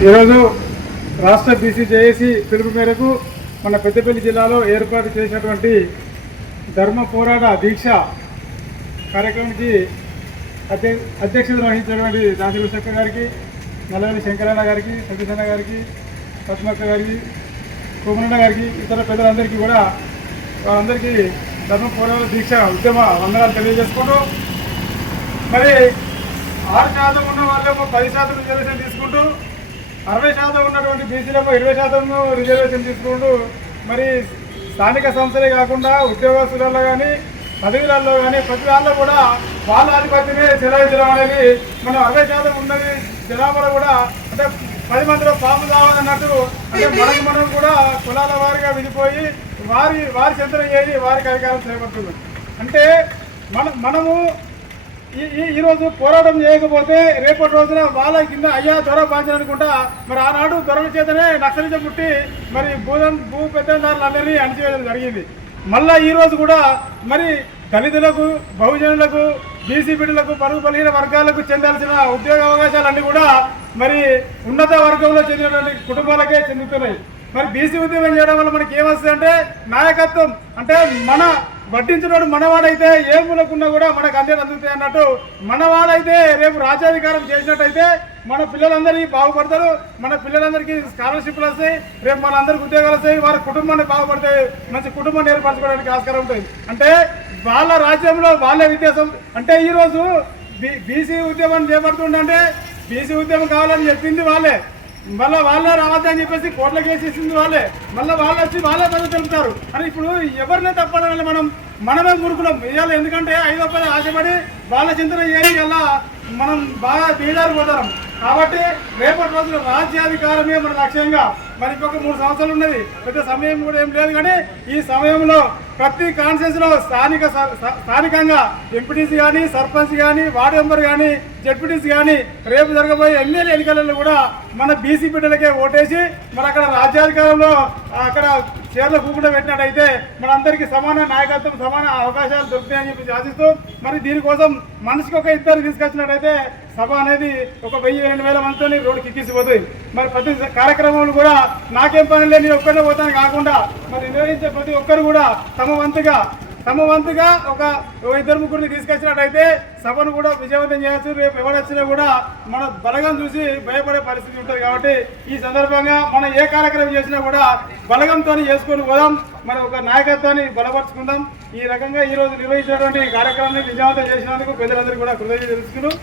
ఈరోజు రాష్ట్ర BC JAC పిలుపు మేరకు మన పెద్దపల్లి జిల్లాలో ఏర్పాటు చేసినటువంటి ధర్మ పోరాట దీక్ష కార్యక్రమానికి అధ్యక్షత వహించినటువంటి దాసి విశక్క గారికి నల్లవల్లి శంకరన్న గారికి సతీశన్న గారికి పద్మక్క గారికి కోమరన్న గారికి ఇతర పెద్దలందరికీ కూడా వారందరికీ ధర్మ పోరాట దీక్ష ఉద్యమ వందనాలు తెలియజేసుకుంటూ మరి ఆరు శాతం ఉన్న వాళ్ళేమో పది శాతం రిజర్వేషన్ తీసుకుంటూ అరవై శాతం ఉన్నటువంటి బీసీలకు ఇరవై శాతం రిజర్వేషన్ తీసుకుంటూ మరి స్థానిక సంస్థలే కాకుండా ఉద్యోగస్తులలో కానీ పదవిలలో కానీ ప్రతి దానిలో కూడా వాళ్ళ ఆధిపత్యమే చెలాయించడం అనేది మనం అరవై శాతం ఉన్నది జనాభాలో కూడా అంటే పది మందిలో పాము కావాలన్నట్టు అంటే మనకు మనం కూడా కులాల వారిగా విడిపోయి వారి వారి చెంతన చేసి వారికి అధికారం చేపడుతుంది అంటే మన మనము ఈరోజు పోరాటం చేయకపోతే రేపటి రోజున వాళ్ళ కింద అయ్యా దొర పాంచాలనుకుంటా మరి ఆనాడు దొరల చేతనే నక్సలిజం పుట్టి మరి భూదం భూ పెద్దదారులందరినీ అణిచివేయడం జరిగింది. మళ్ళా ఈరోజు కూడా మరి దళితులకు బహుజనులకు బీసీ బిడ్డలకు పరుగు బలహీన వర్గాలకు చెందాల్సిన ఉద్యోగ అవకాశాలన్నీ కూడా మరి ఉన్నత వర్గంలో చెందినటువంటి కుటుంబాలకే చెందుతున్నాయి. మరి బీసీ ఉద్యమం చేయడం వల్ల మనకి ఏమొస్తుంది అంటే నాయకత్వం అంటే మన పట్టించినోడు మనవాడైతే ఏ మూలకున్నా కూడా మనకు అందే అందుతాయి అన్నట్టు మనవాడైతే రేపు రాజ్యాధికారం చేసినట్టయితే మన పిల్లలందరికీ బాగుపడతారు మన పిల్లలందరికీ స్కాలర్షిప్లు వస్తాయి రేపు మన అందరికి ఉద్యోగాలు వస్తాయి వారి కుటుంబాన్ని బాగుపడతాయి మంచి కుటుంబాన్ని ఏర్పరచుకోవడానికి ఆస్కారం ఉంటుంది. అంటే వాళ్ళ రాజ్యంలో వాళ్ళ వ్యత్యాసం. అంటే ఈరోజు బీ బీసీ ఉద్యమం చేపడుతుండే బీసీ ఉద్యమం కావాలని చెప్పింది వాళ్ళే. మళ్ళీ వాళ్ళే రావద్దని చెప్పేసి కోట్ల వేసేసింది వాళ్ళే. మళ్ళీ వాళ్ళు వచ్చి వాళ్ళే పని తెలుపుతారు. అని ఇప్పుడు ఎవరినే తప్పడం మనం? మనమే మురుకులం. ఇవాళ ఎందుకంటే ఐదో పది ఆశపడి వాళ్ళ చింతన చేయని అలా మనం బాగా బీదారు పోతాం కాబట్టి రేపటి రోజున రాజ్యాధికారమే మన లక్ష్యంగా. మరి ఇంకొక మూడు సంవత్సరాలు ఉన్నది. పెద్ద సమయం కూడా ఏం లేదు కానీ ఈ సమయంలో ప్రతి కాన్ఫరెన్స్లో స్థానిక స్థానికంగా ఎంపీటీసీ కానీ సర్పంచ్ కానీ వార్డు మెంబర్ కానీ జడ్పీటీసీ కానీ రేపు జరగబోయే ఎమ్మెల్యే ఎన్నికలలో కూడా మన బీసీ బిడ్డలకే ఓటేసి మరి అక్కడ రాజ్యాధికారంలో అక్కడ చీరలు కూకుండా పెట్టినట్టయితే మనందరికీ సమాన నాయకత్వం సమాన అవకాశాలు దొరుకుతాయని చెప్పి ఆశిస్తూ మరి దీనికోసం మనిషికి ఒక ఇద్దరు తీసుకొచ్చినట్టయితే అయితే సభ అనేది ఒక వెయ్యి రెండు వేల మందితో రోడ్డు కిక్కిసిపోతుంది మరి ప్రతి కార్యక్రమాలు కూడా నాకేం పని లేదు నేను ఒక్కడే పోతాను కాకుండా మరి నిర్వహించే ప్రతి ఒక్కరు కూడా తమ వంతుగా తమ వంతుగా ఒక ఇద్దరు ముగ్గురిని తీసుకొచ్చినట్టయితే సభను కూడా విజయవంతం చేయొచ్చు. రేపు ఎవరొచ్చినా కూడా మన బలగం చూసి భయపడే పరిస్థితి ఉంటుంది కాబట్టి ఈ సందర్భంగా మనం ఏ కార్యక్రమం చేసినా కూడా బలగంతో చేసుకొని పోదాం. మన ఒక నాయకత్వాన్ని బలపరుచుకుందాం. ఈ రకంగా ఈ రోజు నిర్వహించినటువంటి కార్యక్రమాన్ని విజయవంతం చేసినందుకు ప్రజలందరూ కూడా కృతజ్ఞత తెలుసుకున్నాం